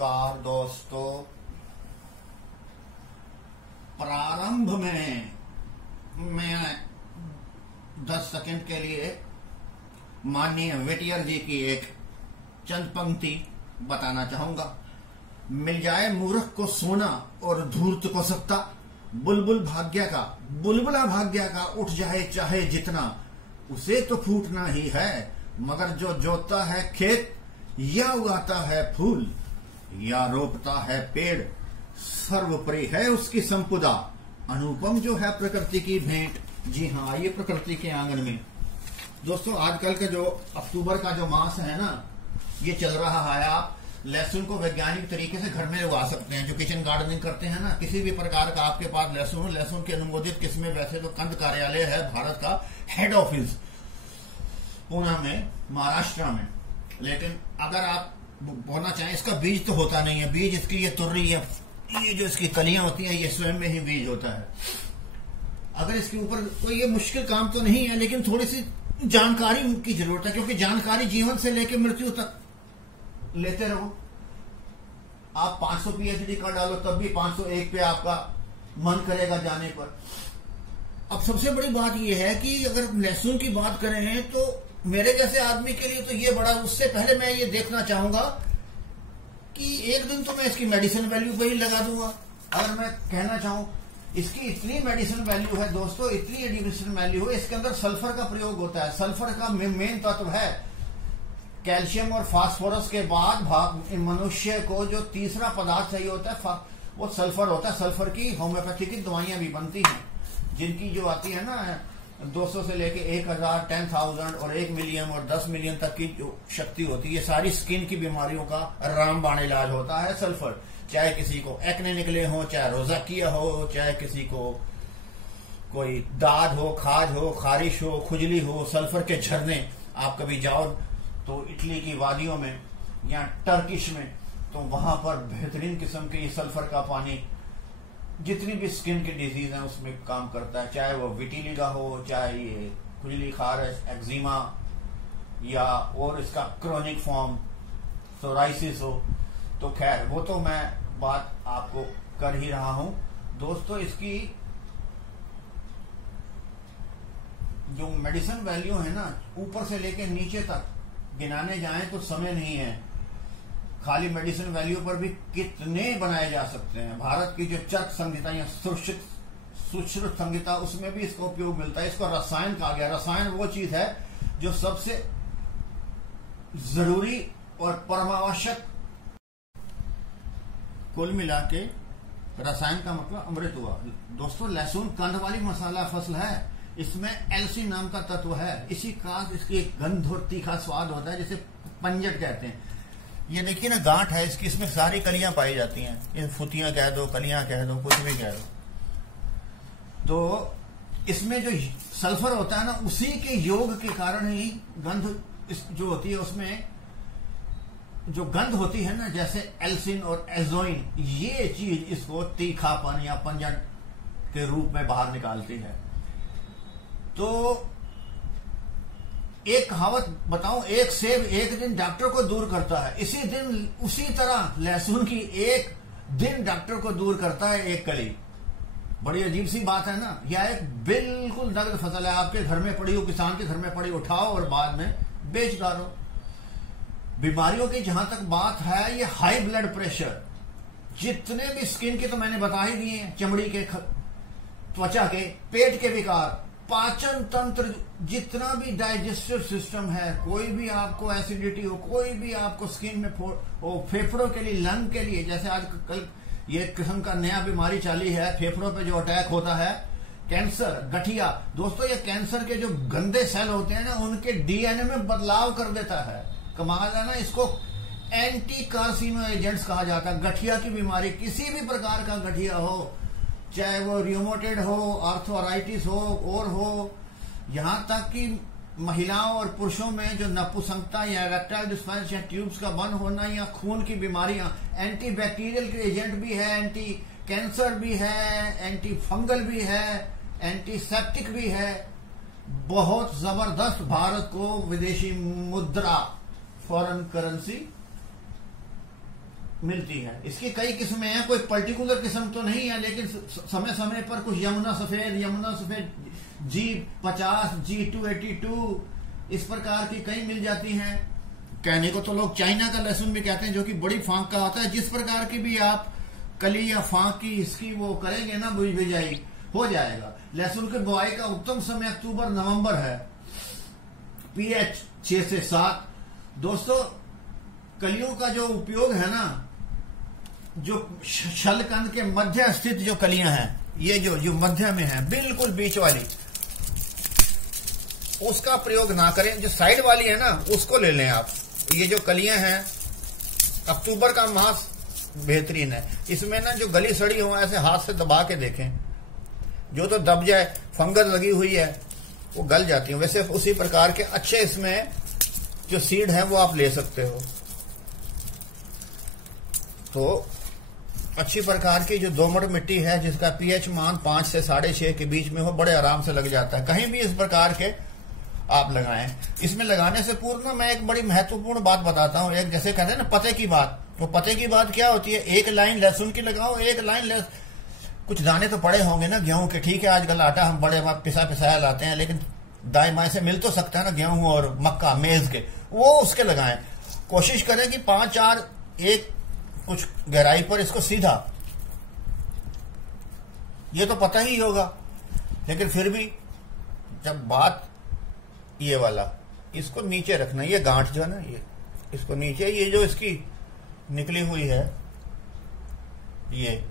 नमस्कार दोस्तों। प्रारंभ में मैं 10 सेकंड के लिए माननीय वेटियर जी की एक चंद पंक्ति बताना चाहूंगा। मिल जाए मूर्ख को सोना और धूर्त को सत्ता, बुलबुल बुलबुला भाग्य का उठ जाए चाहे जितना, उसे तो फूटना ही है। मगर जो जोतता है खेत या उगाता है फूल या रोपता है पेड़, सर्वोपरि है उसकी संपदा। अनुपम जो है प्रकृति की भेंट। जी हाँ, ये प्रकृति के आंगन में दोस्तों आजकल का जो अक्टूबर का जो मास है ना, ये चल रहा है। आप लहसुन को वैज्ञानिक तरीके से घर में उगा सकते हैं। जो किचन गार्डनिंग करते हैं ना, किसी भी प्रकार का आपके पास लहसुन की अनुमोदित किस्में, वैसे तो कंद कार्यालय है भारत का हेड ऑफिस पूना में, महाराष्ट्र में। लेकिन अगर आप बोना चाहें, इसका बीज तो होता नहीं है। बीज इसकी ये तुर्री है, ये जो इसकी कलियां होती हैं, ये स्वयं में ही बीज होता है। अगर इसके ऊपर कोई ये मुश्किल काम तो नहीं है, लेकिन थोड़ी सी जानकारी की जरूरत है, क्योंकि जानकारी जीवन से लेकर मृत्यु तक लेते रहो। आप 500 पीएचडी कर डालो तब भी 501 पे आपका मन करेगा जाने पर। अब सबसे बड़ी बात यह है कि अगर लहसुन की बात करें तो मेरे जैसे आदमी के लिए तो ये बड़ा, उससे पहले मैं ये देखना चाहूंगा कि एक दिन तो मैं इसकी मेडिसिन वैल्यू पे ही लगा दूंगा। अगर मैं कहना चाहूं, इसकी इतनी मेडिसिन वैल्यू है दोस्तों, इतनी मेडिसिन वैल्यू है। इसके अंदर सल्फर का प्रयोग होता है। सल्फर का मेन तत्व है। कैल्शियम और फास्फोरस के बाद मनुष्य को जो तीसरा पदार्थ चाहिए होता है वो सल्फर होता है। सल्फर की होम्योपैथी की दवाइयां भी बनती हैं, जिनकी जो आती है ना 200 से लेके 1000, 10,000 और 1 मिलियन और 10 मिलियन तक की जो शक्ति होती है। ये सारी स्किन की बीमारियों का रामबाण इलाज होता है सल्फर। चाहे किसी को एक्ने निकले हो, चाहे रोजाकिया हो, चाहे किसी को कोई दाद हो, खाज हो, खारिश हो, खुजली हो, सल्फर के झरने। आप कभी जाओ तो इटली की वादियों में या टर्किश में, तो वहां पर बेहतरीन किस्म के ये सल्फर का पानी जितनी भी स्किन की डिजीज है उसमें काम करता है। चाहे वो विटिलिगा हो, चाहे ये खुजली, खारिश, एक्जिमा या और इसका क्रोनिक फॉर्म सोराइसिस हो। तो खैर वो तो मैं बात आपको कर ही रहा हूं दोस्तों। इसकी जो मेडिसिन वैल्यू है ना, ऊपर से लेकर नीचे तक गिनाने जाएं तो समय नहीं है। खाली मेडिसिन वैल्यू पर भी कितने बनाए जा सकते हैं। भारत की जो चर्क संहिता या सुश्रुत संहिता, उसमें भी इसका उपयोग मिलता है। इसको रसायन कहा गया। रसायन वो चीज है जो सबसे जरूरी और परमावश्यक, कुल मिला के रसायन का मतलब अमृत हुआ दोस्तों। लहसुन कंद वाली मसाला फसल है। इसमें एल्सी नाम का तत्व है। इसी का इसकी एक गंध और तीखा स्वाद होता है, जिसे पंजट कहते हैं। ये देखिए ना, गांठ है इसकी, इसमें सारी कलियां पाई जाती हैं। ये फुतियां कह दो, कलियां कह दो, कुछ भी कह दो। तो इसमें जो सल्फर होता है ना, उसी के योग के कारण ही गंध जो होती है, उसमें जो गंध होती है ना, जैसे एल्सिन और एजोइन, ये चीज इसको तीखापन या पंजट के रूप में बाहर निकालती है। तो एक कहावत बताऊं, एक सेब एक दिन डॉक्टर को दूर करता है, उसी तरह लहसुन की एक दिन डॉक्टर को दूर करता है एक कली। बड़ी अजीब सी बात है ना। यह एक बिल्कुल नगद फसल है। आपके घर में पड़ी हो, किसान के घर में पड़ी, उठाओ और बाद में बेच डालो। बीमारियों की जहां तक बात है, ये हाई ब्लड प्रेशर, जितने भी स्किन के तो मैंने बता ही दिए, चमड़ी के, त्वचा के, पेट के विकार, पाचन तंत्र, जितना भी डाइजेस्टिव सिस्टम है, कोई भी आपको एसिडिटी हो, कोई भी आपको स्किन में फेफड़ों के लिए, लंग के लिए, जैसे आजकल ये किस्म का नया बीमारी चली है, फेफड़ों पे जो अटैक होता है, कैंसर, गठिया। दोस्तों ये कैंसर के जो गंदे सेल होते हैं ना, उनके डीएनए में बदलाव कर देता है। कमाल है ना। इसको एंटी कार्सिनो एजेंट्स कहा जाता है। गठिया की बीमारी, किसी भी प्रकार का गठिया हो, चाहे वो रियोमेटॉइड हो, आर्थराइटिस हो और हो, यहां तक कि महिलाओं और पुरुषों में जो नपुंसकता या इरेक्टाइल डिस्फंक्शन या ट्यूब्स का बंद होना या खून की बीमारियां, एंटी बैक्टीरियल के एजेंट भी है, एंटी कैंसर भी है, एंटी फंगल भी है, एंटीसेप्टिक भी है। बहुत जबरदस्त भारत को विदेशी मुद्रा, फॉरेन करेंसी मिलती है। इसकी कई किस्में हैं, कोई पर्टिकुलर किस्म तो नहीं है, लेकिन समय समय पर कुछ यमुना सफेद G50, G282 इस प्रकार की कई मिल जाती हैं। कहने को तो लोग चाइना का लहसुन भी कहते हैं, जो कि बड़ी फांक का होता है। जिस प्रकार की भी आप कली या फांक की इसकी वो करेंगे ना, बिजाई हो जाएगा। लहसुन के बुआई का उत्तम समय अक्टूबर नवंबर है। पीएच 6 से 7। दोस्तों, कलियों का जो उपयोग है ना, जो शलकंद के मध्य स्थित जो कलियां हैं, ये जो मध्य में है, बिल्कुल बीच वाली, उसका प्रयोग ना करें। जो साइड वाली है ना, उसको ले लें आप। ये जो कलियां हैं, अक्टूबर का मास बेहतरीन है। इसमें ना जो गली सड़ी हो, ऐसे हाथ से दबा के देखें, जो तो दब जाए, फंगस लगी हुई है वो गल जाती है। वैसे उसी प्रकार के अच्छे इसमें जो सीड है वो आप ले सकते हो। तो अच्छी प्रकार की जो दोमट मिट्टी है, जिसका पीएच मान 5 से 6.5 के बीच में हो, बड़े आराम से लग जाता है। कहीं भी इस प्रकार के आप लगाएं। इसमें लगाने से पूर्व ना मैं एक बड़ी महत्वपूर्ण बात बताता हूं। एक जैसे कहते हैं ना पते की बात, तो पते की बात क्या होती है? एक लाइन लहसुन की लगाओ, एक लाइन कुछ दाने तो पड़े होंगे ना गेहूं के। ठीक है, आजकल आटा हम बड़े पिसाया लाते हैं, लेकिन दाएं बाएं से मिल तो सकता है ना गेहूं और मक्का मेज के, वो उसके लगाएं। कोशिश करें कि 5-4 एक कुछ गहराई पर इसको सीधा, ये तो पता ही होगा, लेकिन फिर भी जब बात ये वाला, इसको नीचे रखना, ये गांठ जो है ना, ये इसको नीचे, ये जो इसकी निकली हुई है, ये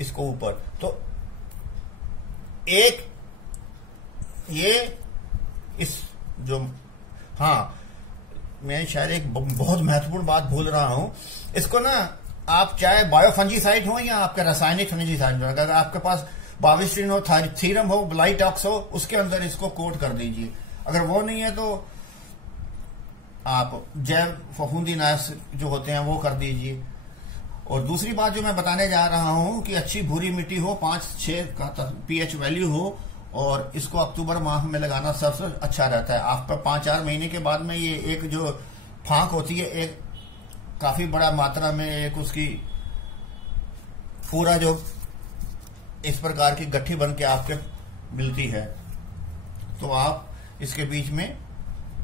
इसको ऊपर, तो एक ये इस जो, हाँ मैं शायद एक बहुत महत्वपूर्ण बात भूल रहा हूं। इसको ना आप चाहे बायोफंजीसाइड हो या आपके रासायनिक फंजीसाइड हो, अगर आपके पास बाविस्ट्रीन हो, थीरम हो, ब्लाइटॉक्स हो, उसके अंदर इसको कोट कर दीजिए। अगर वो नहीं है तो आप जैव फफूंदीनाशक जो होते हैं वो कर दीजिए। और दूसरी बात जो मैं बताने जा रहा हूं कि अच्छी भूरी मिट्टी हो, 5-6 का पीएच वैल्यू हो, और इसको अक्टूबर माह में लगाना सबसे अच्छा रहता है। आफ्टर 5-4 महीने के बाद में ये एक जो फांक होती है, एक काफी बड़ा मात्रा में एक उसकी पूरा जो इस प्रकार की गट्ठी बन के आपके मिलती है। तो आप इसके बीच में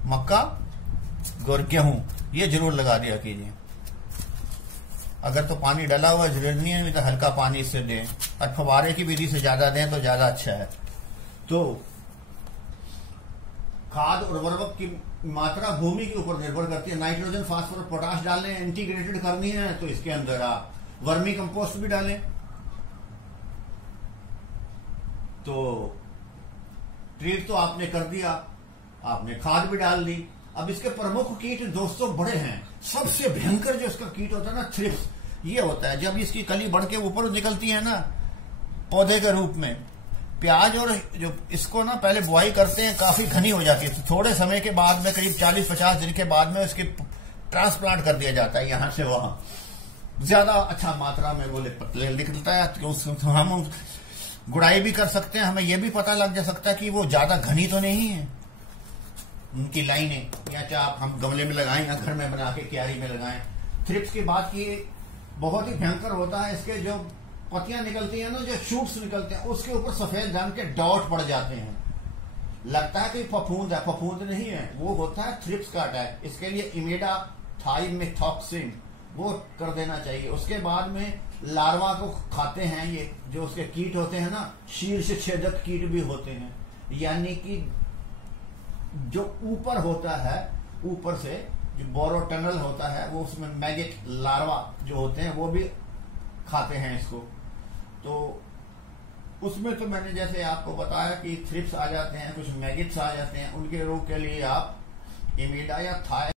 मक्का और गेहूं ये जरूर लगा दिया कीजिए। अगर तो पानी डला हुआ जरूर नहीं है तो हल्का पानी इससे दें, और फवारे की विधि से ज्यादा दें तो ज्यादा अच्छा है। तो खाद और उर्वरक की मात्रा भूमि के ऊपर निर्भर करती है। नाइट्रोजन, फास्फोरस, पोटाश डालें, इंटीग्रेटेड करनी है तो इसके अंदर आप वर्मी कंपोस्ट भी डालें। तो ट्रीट तो आपने कर दिया, आपने खाद भी डाल दी। अब इसके प्रमुख कीट दोस्तों बड़े हैं। सबसे भयंकर जो इसका कीट होता है ना, थ्रिप्स, ये होता है। जब इसकी कली बढ़ के ऊपर निकलती है ना पौधे के रूप में, प्याज और जो इसको ना पहले बुआई करते हैं, काफी घनी हो जाती है, तो थोड़े समय के बाद में करीब 40-50 दिन के बाद में इसकी ट्रांसप्लांट कर दिया जाता है यहां से वहां। ज्यादा अच्छा मात्रा में वो निकलता है, तो हम गुड़ाई भी कर सकते हैं। हमें यह भी पता लग जा सकता है कि वो ज्यादा घनी तो नहीं है उनकी लाइनें, या चाहे आप हम गमले में लगाएं या घर में बना के क्यारी में लगाएं। थ्रिप्स की बात की, बहुत ही भयंकर होता है। इसके जो पत्तियां निकलती हैं ना, जो शूट्स निकलते हैं, उसके ऊपर सफेद रंग के डॉट पड़ जाते हैं। लगता है कि फफूंद है, फफूंद नहीं है, वो होता है थ्रिप्स का अटैक। इसके लिए इमेडा थाइमेथॉक्सिन वो कर देना चाहिए। उसके बाद में लार्वा को खाते हैं, ये जो उसके कीट होते हैं ना, शीर्ष छेदक कीट भी होते हैं, यानी कि जो ऊपर होता है, ऊपर से जो बोरोटनल होता है, वो उसमें मैगेट लार्वा जो होते हैं वो भी खाते हैं इसको। तो उसमें तो मैंने जैसे आपको बताया कि थ्रिप्स आ जाते हैं, कुछ मैगेट्स आ जाते हैं, उनके रोग के लिए आप इमिडा या थाई।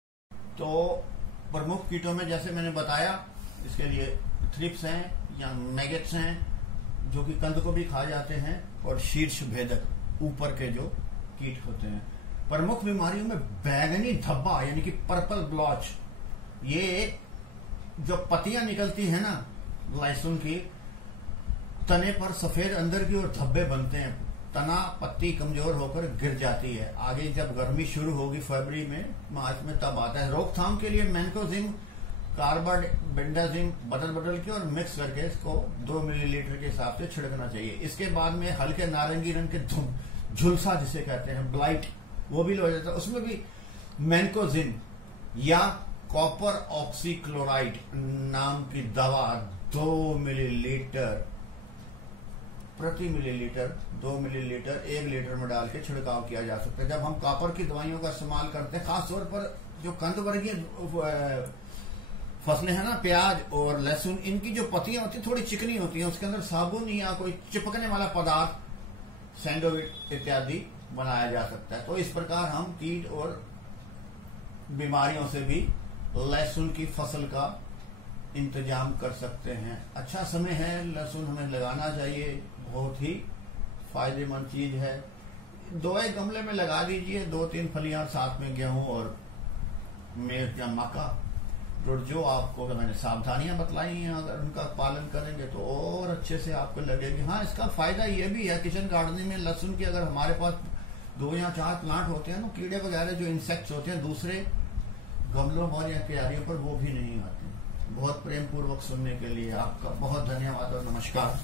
तो प्रमुख कीटों में जैसे मैंने बताया, इसके लिए थ्रिप्स हैं या मैगेट्स हैं जो कि कंद को भी खा जाते हैं, और शीर्ष भेदक ऊपर के जो कीट होते हैं। प्रमुख बीमारियों में बैगनी धब्बा यानी कि पर्पल ब्लॉच, ये जो पत्तियां निकलती है ना लहसुन की, तने पर सफेद अंदर की ओर धब्बे बनते हैं, तना पत्ती कमजोर होकर गिर जाती है। आगे जब गर्मी शुरू होगी फरवरी में, मार्च में, तब आता है। रोकथाम के लिए मैनकोजिम कार्बामेंडाजिम बदल के और मिक्स करके इसको 2 मिलीलीटर के हिसाब से छिड़कना चाहिए। इसके बाद में हल्के नारंगी रंग के झुलसा जिसे कहते हैं ब्लाइट, वो भी हो जाता है। उसमें भी मैनकोजिन या कॉपर ऑक्सीक्लोराइड नाम की दवा 2 मिलीलीटर प्रति मिलीलीटर 2 मिलीलीटर 1 लीटर में डाल के छिड़काव किया जा सकता है। जब हम कॉपर की दवाइयों का इस्तेमाल करते हैं, खासतौर पर जो कंद वर्गीय फसलें हैं ना, प्याज और लहसुन, इनकी जो पत्तियां होती है थोड़ी चिकनी होती हैं, उसके अंदर साबुन या कोई चिपकने वाला पदार्थ सैंडोविट इत्यादि बनाया जा सकता है। तो इस प्रकार हम कीट और बीमारियों से भी लहसुन की फसल का इंतजाम कर सकते हैं। अच्छा समय है, लहसुन हमें लगाना चाहिए, बहुत ही फायदेमंद चीज है। 2 गमले में लगा दीजिए, 2-3 फलियां, साथ में गेहूं और मिर्च या मक्का। तो जो आपको मैंने सावधानियां बतलाई हैं, अगर उनका पालन करेंगे तो और अच्छे से आपको लगेगी। हाँ, इसका फायदा ये भी है, किचन गार्डनिंग में लहसुन की अगर हमारे पास 2 या 4 प्लांट होते हैं ना, कीड़े वगैरह जो इंसेक्ट्स होते हैं दूसरे गमलों पर या क्यारियों पर, वो भी नहीं आते। बहुत प्रेम पूर्वक सुनने के लिए आपका बहुत धन्यवाद और नमस्कार।